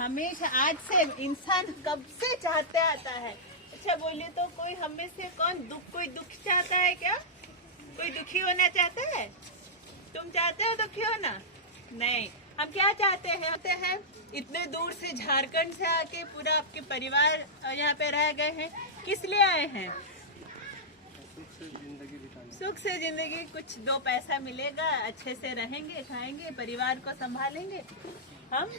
हमेशा आज से इंसान कब से चाहते आता है। अच्छा बोलिए तो कोई हमें से कोई दुख चाहता है क्या? कोई दुखी होना चाहता है? तुम चाहते हो दुखी होना? नहीं, हम क्या चाहते हैं इतने दूर से झारखंड से आके पूरा आपके परिवार यहाँ पे रह गए हैं, किस लिए आए हैं? सुख से जिंदगी, कुछ दो पैसा मिलेगा, अच्छे से रहेंगे, खाएंगे, परिवार को संभालेंगे। हम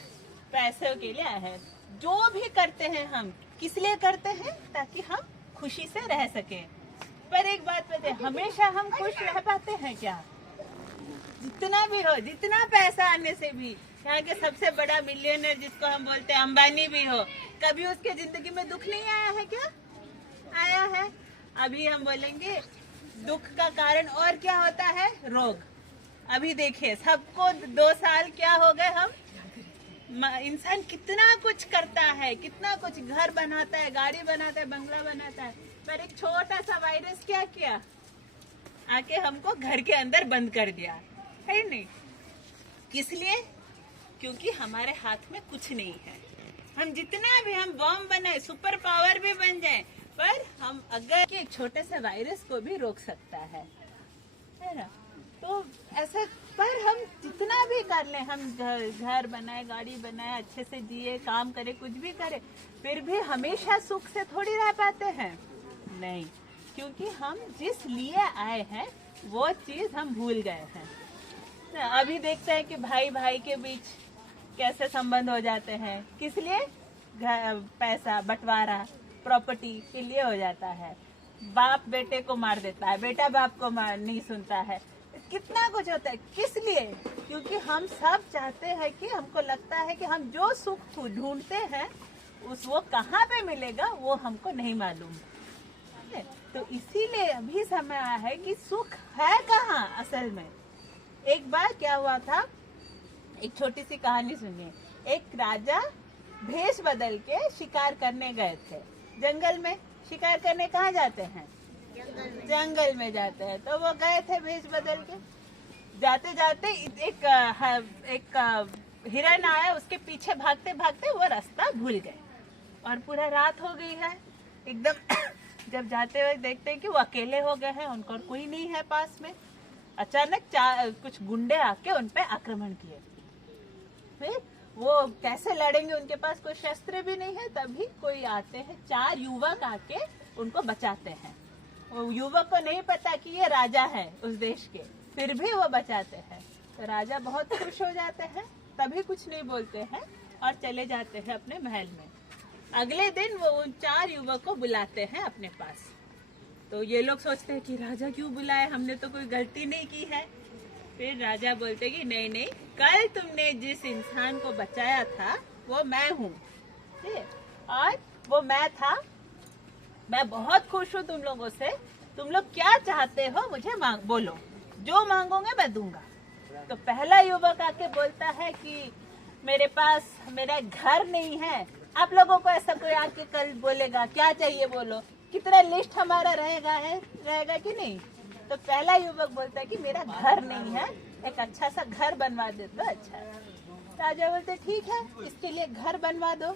पैसों के लिए आए हैं। जो भी करते हैं हम किस लिए करते हैं? ताकि हम खुशी से रह सके। पर एक बात बताए, हमेशा हम खुश रह पाते हैं क्या? जितना भी हो, जितना पैसा आने से भी, यहाँ के सबसे बड़ा मिलियनर जिसको हम बोलते हैं अंबानी भी हो, कभी उसके जिंदगी में दुख नहीं आया है क्या? आया है। अभी हम बोलेंगे दुख का कारण और क्या होता है? रोग। अभी देखिए सबको 2 साल क्या हो गए, हम इंसान कितना कुछ करता है, कितना कुछ घर बनाता है, गाड़ी बनाता है, बंगला बनाता है, पर एक छोटा सा वायरस क्या किया? आके हमको घर के अंदर बंद कर दिया है नहीं? किस लिए? क्योंकि हमारे हाथ में कुछ नहीं है। हम जितना भी हम बॉम्ब बनाए, सुपर पावर भी बन जाए, पर हम अगर कि एक छोटे से वायरस को भी रोक सकता है ना? तो ऐसा, पर हम जितना भी कर ले, हम घर बनाए, गाड़ी बनाए, अच्छे से जिए, काम करे, कुछ भी करे, फिर भी हमेशा सुख से थोड़ी रह पाते हैं। नहीं, क्योंकि हम जिस लिए आए हैं वो चीज हम भूल गए हैं। अभी देखते हैं कि भाई भाई के बीच कैसे संबंध हो जाते हैं, किस लिए? पैसा बंटवारा, प्रॉपर्टी के लिए हो जाता है। बाप बेटे को मार देता है, बेटा बाप को नहीं सुनता है, कितना कुछ होता है। किस लिए? क्योंकि हम सब चाहते हैं कि हमको लगता है कि हम जो सुख ढूंढते हैं वो कहाँ पे मिलेगा वो हमको नहीं मालूम। तो इसीलिए अभी समय आया है कि सुख है कहाँ असल में। एक बार क्या हुआ था, एक छोटी सी कहानी सुनिए। एक राजा भेष बदल के शिकार करने गए थे जंगल में। शिकार करने कहाँ जाते हैं? जंगल में जाते हैं। तो वो गए थे भेष बदल के, जाते जाते एक हिरन आया, उसके पीछे भागते भागते वो रास्ता भूल गए और पूरा रात हो गई है एकदम। जब जाते हुए देखते हैं कि वो अकेले हो गए हैं, उनको कोई नहीं है पास में। अचानक कुछ गुंडे आके उन पे आक्रमण किए। फिर वो कैसे लड़ेंगे, उनके पास कोई शस्त्र भी नहीं है। तभी कोई आते हैं, 4 युवक आके उनको बचाते हैं। वो युवक को नहीं पता कि ये राजा है उस देश के, फिर भी वो बचाते हैं। तो राजा बहुत खुश हो जाते हैं, तभी कुछ नहीं बोलते हैं और चले जाते हैं अपने महल में। अगले दिन वो उन 4 युवक को बुलाते हैं अपने पास। तो ये लोग सोचते हैं कि राजा क्यों बुलाए, हमने तो कोई गलती नहीं की है। फिर राजा बोलते कि नहीं नहीं, कल तुमने जिस इंसान को बचाया था वो मैं हूँ, और वो मैं था। मैं बहुत खुश हूँ तुम लोगों से। तुम लोग क्या चाहते हो मुझे बोलो, जो मांगोगे मैं दूंगा। तो पहला युवक आके बोलता है कि मेरे पास मेरा घर नहीं है। आप लोगों को ऐसा कोई आके कल बोलेगा क्या चाहिए बोलो, कितना लिस्ट हमारा रहेगा कि नहीं? तो पहला युवक बोलता है कि मेरा घर नहीं है, एक अच्छा सा घर बनवा दे तो अच्छा है। राजा बोलते ठीक है, इसके लिए घर बनवा दो।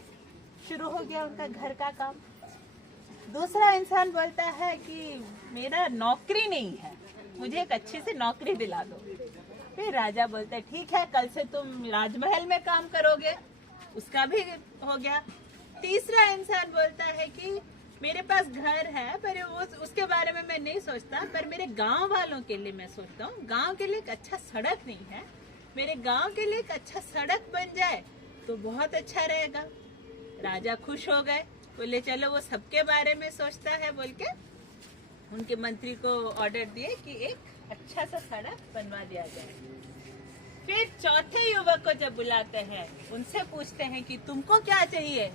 शुरू हो गया उनका घर का काम। दूसरा इंसान बोलता है कि मेरा नौकरी नहीं है, मुझे एक अच्छी सी नौकरी दिला दो। फिर राजा बोलते ठीक है, कल से तुम राजमहल में काम करोगे, उसका भी हो गया। तीसरा इंसान बोलता है कि मेरे पास घर है, पर उसके बारे में मैं नहीं सोचता, पर मेरे गांव वालों के लिए मैं सोचता हूँ। गांव के लिए एक अच्छा सड़क नहीं है, मेरे गांव के लिए एक अच्छा सड़क बन जाए तो बहुत अच्छा रहेगा। राजा खुश हो गए, बोले चलो वो सबके बारे में सोचता है बोल के उनके मंत्री को ऑर्डर दिए कि एक अच्छा सा सड़क बनवा दिया जाए। फिर चौथे युवक को जब बुलाते हैं, उनसे पूछते हैं कि तुमको क्या चाहिए?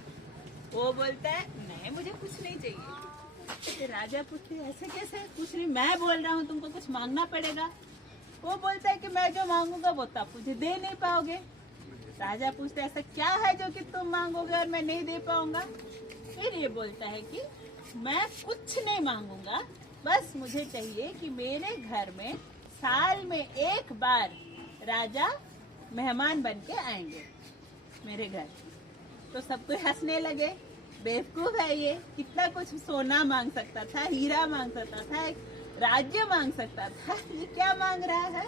वो बोलता है नहीं, मुझे कुछ नहीं चाहिए। फिर राजा पूछते ऐसे कैसे? कुछ नहीं, मैं बोल रहा हूँ तुमको कुछ मांगना पड़ेगा। वो बोलता है कि मैं जो मांगूंगा वो तब मुझे दे नहीं पाओगे। राजा पूछते ऐसा क्या है जो कि तुम मांगोगे और मैं नहीं दे पाऊंगा? फिर ये बोलता है कि मैं कुछ नहीं मांगूंगा, बस मुझे चाहिए कि मेरे घर में साल में एक बार राजा मेहमान बन के आएंगे मेरे घर। तो सब कोई हंसने लगे, बेवकूफ है ये, कितना कुछ सोना मांग सकता था, हीरा मांग सकता था, एक राज्य मांग सकता था, ये क्या मांग रहा है।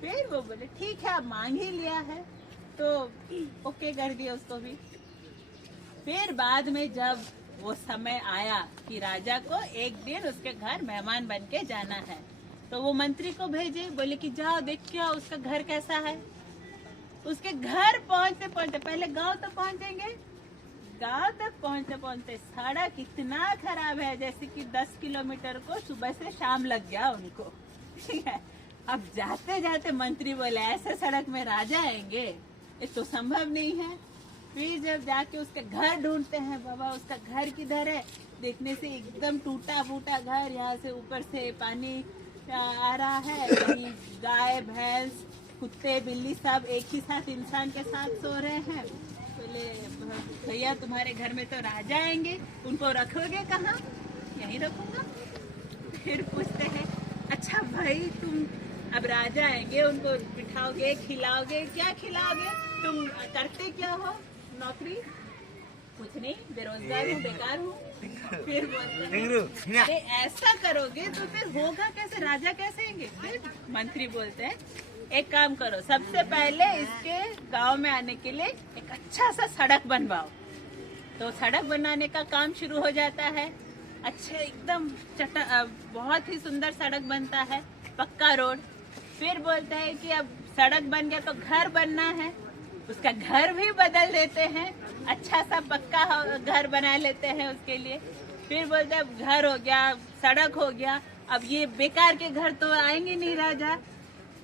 फिर वो बोले ठीक है, आप मांग ही लिया है तो ओके कर दिया उसको भी। फिर बाद में जब वो समय आया कि राजा को एक दिन उसके घर मेहमान बन के जाना है, तो वो मंत्री को भेजे, बोले कि जाओ देख के आओ उसका घर कैसा है। उसके घर पहुंचते पहुंचते पहले गांव तक पहुंचेंगे, गांव तक पहुंचते पहुंचते सड़क इतना खराब है जैसे कि 10 किलोमीटर को सुबह से शाम लग गया उनको, ठीक है। अब जाते जाते मंत्री बोले ऐसे सड़क में राजा आएंगे, ये तो संभव नहीं है। फिर जब जाके उसके घर ढूंढते हैं, बाबा उसका घर किधर है, देखने से एकदम टूटा फूटा घर, यहाँ से ऊपर से पानी आ रहा है, कहीं गाय भैंस कुत्ते बिल्ली सब एक ही साथ इंसान के साथ सो रहे हैं। बोले भैया तुम्हारे घर में तो राजा आएंगे, उनको रखोगे कहाँ? यहीं रखूंगा। फिर पूछते हैं अच्छा भाई तुम अब राजा आएंगे, उनको बिठाओगे, खिलाओगे, क्या खिलाओगे, तुम करते क्या हो नौकरी? कुछ नहीं, बेरोजगार हूँ, बेकार हूँ। फिर बोलते हैं अरे ऐसा करोगे तो फिर होगा कैसे, राजा कैसे आएंगे? फिर मंत्री बोलते हैं एक काम करो, सबसे पहले इसके गांव में आने के लिए एक अच्छा सा सड़क बनवाओ। तो सड़क बनाने का काम शुरू हो जाता है, अच्छे एकदम बहुत ही सुंदर सड़क बनता है, पक्का रोड। फिर बोलते हैं कि अब सड़क बन गया तो घर बनना है, उसका घर भी बदल देते हैं, अच्छा सा पक्का घर बना लेते हैं उसके लिए। फिर बोलते हैं अब घर हो गया, सड़क हो गया, अब ये बेकार के घर तो आएंगे नहीं राजा,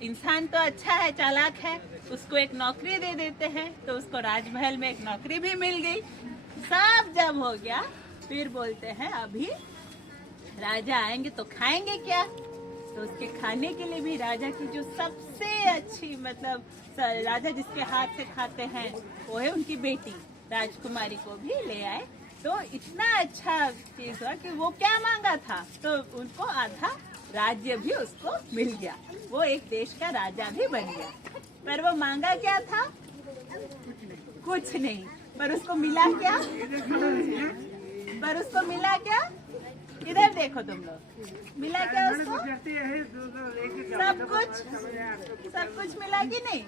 इंसान तो अच्छा है, चालाक है, उसको एक नौकरी दे देते हैं। तो उसको राजमहल में एक नौकरी भी मिल गई। सब जब हो गया फिर बोलते हैं अभी राजा आएंगे तो खाएंगे क्या? तो उसके खाने के लिए भी राजा की जो सबसे अच्छी मतलब राजा जिसके हाथ से खाते हैं वो है उनकी बेटी राजकुमारी को भी ले आए। तो इतना अच्छा चीज हुआ कि वो क्या मांगा था तो उनको आधा राज्य भी उसको मिल गया, वो एक देश का राजा भी बन गया। पर वो मांगा क्या था? कुछ नहीं। पर उसको मिला क्या? पर उसको मिला क्या? इधर देखो तुम लोग, मिला क्या उसको? सब कुछ मिला कि नहीं?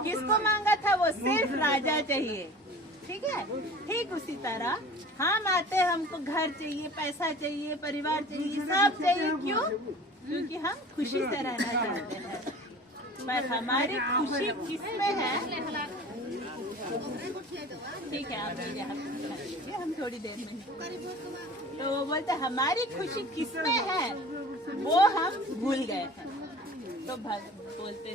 किसको मांगा था? वो सिर्फ राजा चाहिए, ठीक है। ठीक उसी तरह हम आते, हमको घर चाहिए, पैसा चाहिए, परिवार चाहिए, सब चाहिए। क्यों? क्योंकि हम खुशी से रहना चाहते हैं। पर हमारी खुशी किसमें है? ठीक है, आप हम थोड़ी देर में। तो वो बोलते हमारी खुशी किसमें है वो हम भूल गए हैं। तो बोलते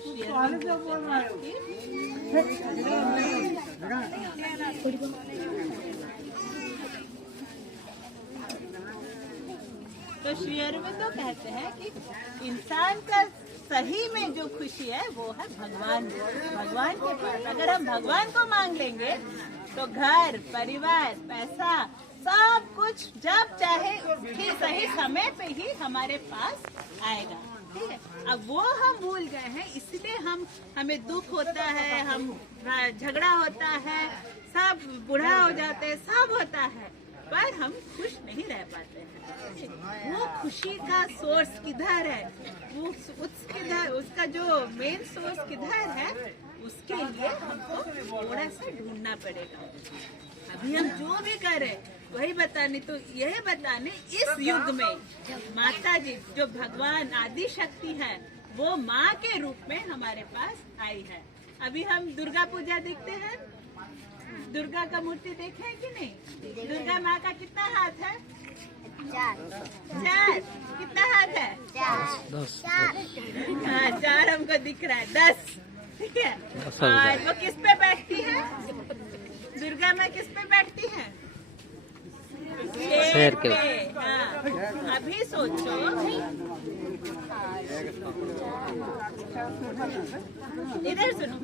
श्री अरविंदो कहते हैं कि इंसान का सही में जो खुशी है वो है भगवान के पास। अगर हम भगवान को मांग लेंगे तो घर, परिवार, पैसा, सब कुछ जब चाहे उसके सही समय पे ही हमारे पास आएगा, ठीक है। अब वो हम भूल गए हैं, इसलिए हमें दुख होता है, हम झगड़ा होता है, सब बूढ़ा हो जाते हैं, सब होता है, पर हम खुश नहीं रह पाते हैं। वो खुशी का सोर्स किधर है? वो उसका जो मेन सोर्स किधर है, उसके लिए हमको थोड़ा सा ढूंढना पड़ेगा। अभी हम जो भी करें वही बताने, तो यह बताने इस युग में माता जी जो भगवान आदि शक्ति है वो माँ के रूप में हमारे पास आई है। अभी हम दुर्गा पूजा देखते हैं, दुर्गा का मूर्ति देखे हैं कि नहीं? दुर्गा माँ का कितना हाथ है? 4। कितना हाथ है? 10। हाँ, 4 हमको दिख रहा है, 10, ठीक है। और वो किस पे बैठती है? दुर्गा माँ किस पे बैठती है? शेर पे। हाँ, अभी सोचो, इधर सुनो,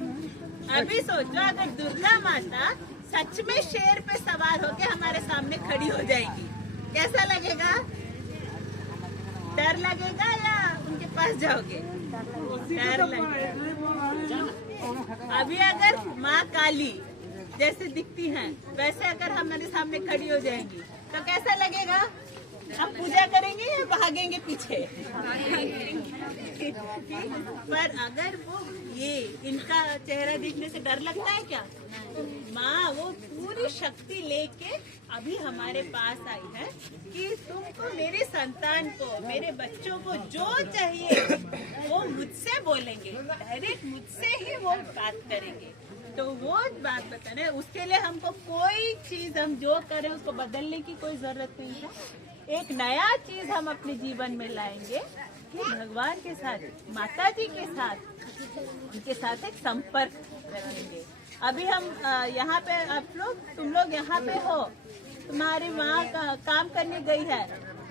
अभी सोचो अगर दुर्गा माता सच में शेर पे सवार होके हमारे सामने खड़ी हो जाएगी, कैसा लगेगा? डर लगेगा या उनके पास जाओगे? डर लगेगा। अभी अगर माँ काली जैसे दिखती हैं वैसे अगर हमारे सामने खड़ी हो जाएंगी तो कैसा लगेगा? हम पूजा करेंगे या भागेंगे पीछे? पर अगर वो ये इनका चेहरा देखने से डर लगता है क्या? माँ वो पूरी शक्ति लेके अभी हमारे पास आई है कि तुमको, मेरे संतान को, मेरे बच्चों को जो चाहिए वो मुझसे बोलेंगे, डायरेक्ट मुझसे ही वो बात करेंगे। तो वो बात बताना है, उसके लिए हमको कोई चीज हम जो करें उसको बदलने की कोई जरूरत नहीं है। एक नया चीज हम अपने जीवन में लाएंगे कि भगवान के साथ, माता जी के साथ, उनके साथ एक संपर्क रखेंगे। अभी हम यहाँ पे, तुम लोग यहाँ पे हो, तुम्हारी माँ का काम करने गई है,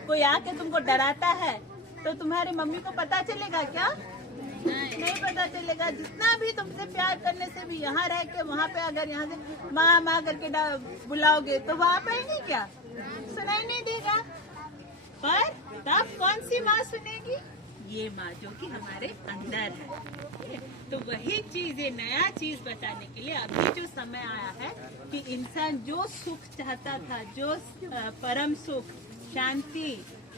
कोई आके तुमको डराता है तो तुम्हारी मम्मी को पता चलेगा क्या? नहीं पता चलेगा। जितना भी तुमसे प्यार करने से भी यहाँ रह के वहाँ पे अगर यहाँ से माँ माँ करके बुलाओगे तो वहाँ पाएंगे क्या? सुनाई नहीं देगा। पर तब कौन सी माँ सुनेगी? ये माँ जो कि हमारे अंदर है। तो वही चीज, ये नया चीज बताने के लिए अभी जो समय आया है कि इंसान जो सुख चाहता था, जो परम सुख, शांति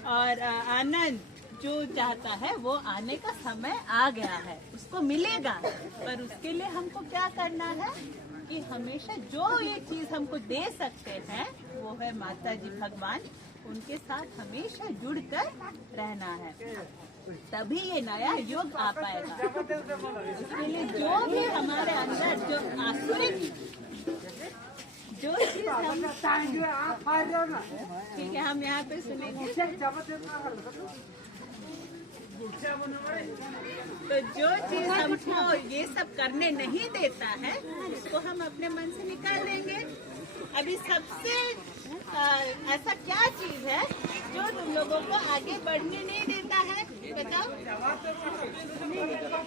और आनंद जो चाहता है वो आने का समय आ गया है, उसको मिलेगा। पर उसके लिए हमको क्या करना है कि हमेशा जो ये चीज हमको दे सकते हैं वो है माता जी, भगवान, उनके साथ हमेशा जुड़कर रहना है, तभी ये नया युग आ पाएगा। इसके लिए जो भी हमारे अंदर जो आसुरिक जो चीज हम, ठीक है, हम यहाँ पे सुनेंगे। तो जो चीज हमको ये सब करने नहीं देता है उसको हम अपने मन से निकाल देंगे। अभी सबसे ऐसा क्या चीज है जो तुम लोगों को आगे बढ़ने नहीं देता है, बताओ?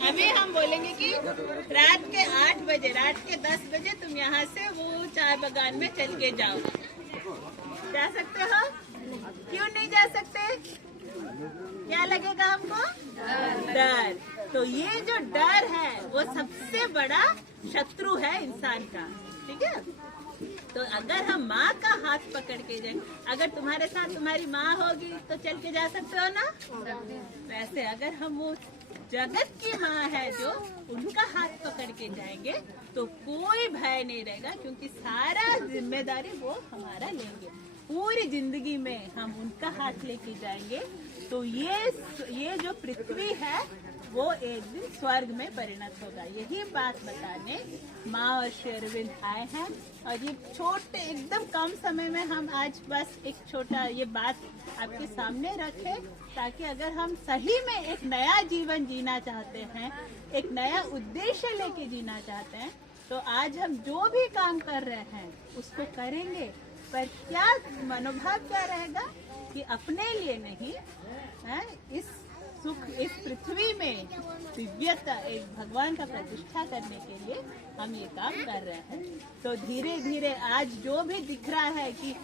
अभी हम बोलेंगे कि रात के 8 बजे, रात के 10 बजे तुम यहाँ से वो चाय बागान में चल के जाओ, जा सकते हो? क्यों नहीं जा सकते? क्या लगेगा हमको? डर। तो ये जो डर है वो सबसे बड़ा शत्रु है इंसान का, ठीक है? तो अगर हम माँ का हाथ पकड़ के जाए, अगर तुम्हारे साथ तुम्हारी माँ होगी तो चल के जा सकते हो ना? वैसे अगर हम वो जगत की माँ है जो, उनका हाथ पकड़ के जाएंगे तो कोई भय नहीं रहेगा, क्योंकि सारा जिम्मेदारी वो हमारा लेंगे। पूरी जिंदगी में हम उनका हाथ लेके जाएंगे तो ये जो पृथ्वी है वो एक दिन स्वर्ग में परिणत होगा। यही बात बताने माँ और श्री अरविंद आए हैं। और ये छोटे एकदम कम समय में हम आज बस एक छोटा ये बात आपके सामने रखें, ताकि अगर हम सही में एक नया जीवन जीना चाहते हैं, एक नया उद्देश्य लेके जीना चाहते हैं, तो आज हम जो भी काम कर रहे हैं उसको करेंगे। पर क्या मनोभाव क्या रहेगा कि अपने लिए नहीं है, इस सुख, इस पृथ्वी में दिव्यता, एक भगवान का प्रतिष्ठा करने के लिए हम ये काम कर रहे हैं। तो धीरे धीरे आज जो भी दिख रहा है कि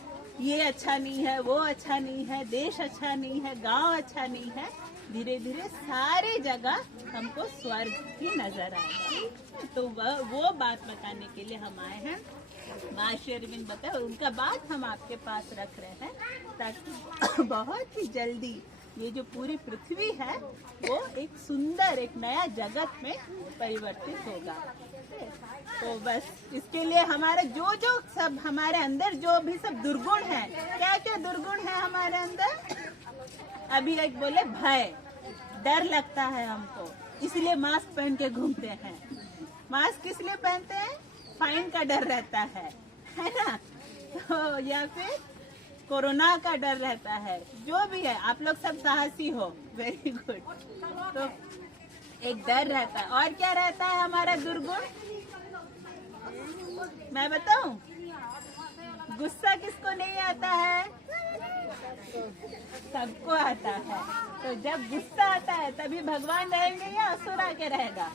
ये अच्छा नहीं है, वो अच्छा नहीं है, देश अच्छा नहीं है, गांव अच्छा नहीं है, धीरे धीरे सारे जगह हमको स्वर्ग ही नजर आएगा। तो वो बात बताने के लिए हम आए हैं। माँ श्री अरविंद बताए और उनका बात हम आपके पास रख रहे हैं, ताकि बहुत ही जल्दी ये जो पूरी पृथ्वी है वो एक सुंदर, एक नया जगत में परिवर्तित होगा। तो बस इसके लिए हमारे जो सब हमारे अंदर जो भी सब दुर्गुण है, क्या क्या दुर्गुण है हमारे अंदर? अभी एक बोले भय, डर लगता है हमको, इसलिए मास्क पहन के घूमते हैं। मास्क किस लिए पहनते हैं? फाइन का डर रहता है ना? तो या फिर कोरोना का डर रहता है, जो भी है। आप लोग सब साहसी हो, वेरी गुड। तो एक डर रहता है। और क्या रहता है हमारा दुर्गुण? मैं बताऊं? गुस्सा किसको नहीं आता है? सबको आता है। तो जब गुस्सा आता है तभी भगवान रहेंगे या असुर आके रहेगा?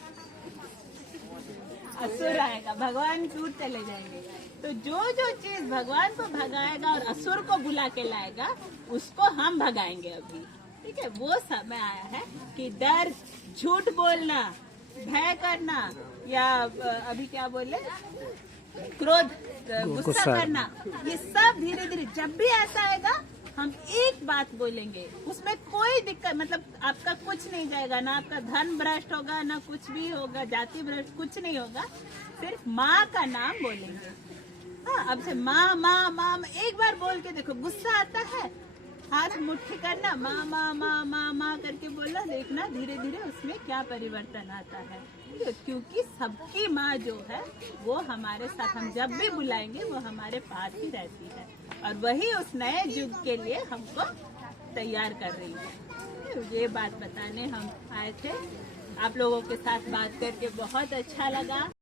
असुर आएगा, भगवान दूर चले जाएंगे। तो जो चीज भगवान को भगाएगा और असुर को बुला के लाएगा, उसको हम भगाएंगे अभी, ठीक है? वो समय आया है कि डर, झूठ बोलना, भय करना, या अभी क्या बोले, क्रोध, गुस्सा करना, ये सब धीरे धीरे जब भी ऐसा आएगा हम एक बात बोलेंगे, उसमें कोई दिक्कत, मतलब आपका कुछ नहीं जाएगा, ना आपका धन भ्रष्ट होगा, ना कुछ भी होगा, जाति भ्रष्ट कुछ नहीं होगा, सिर्फ माँ का नाम बोलेंगे। हाँ, अब से माँ माँ माँ एक बार बोल के देखो, गुस्सा आता है, हाथ मुट्ठी करना, माँ माँ माँ माँ माँ करके बोलना, देखना धीरे धीरे उसमें क्या परिवर्तन आता है। क्योंकि सबकी माँ जो है वो हमारे साथ, हम जब भी बुलाएंगे वो हमारे पास ही रहती है, और वही उस नए युग के लिए हमको तैयार कर रही है। ये बात बताने हम आए थे, आप लोगों के साथ बात करके बहुत अच्छा लगा।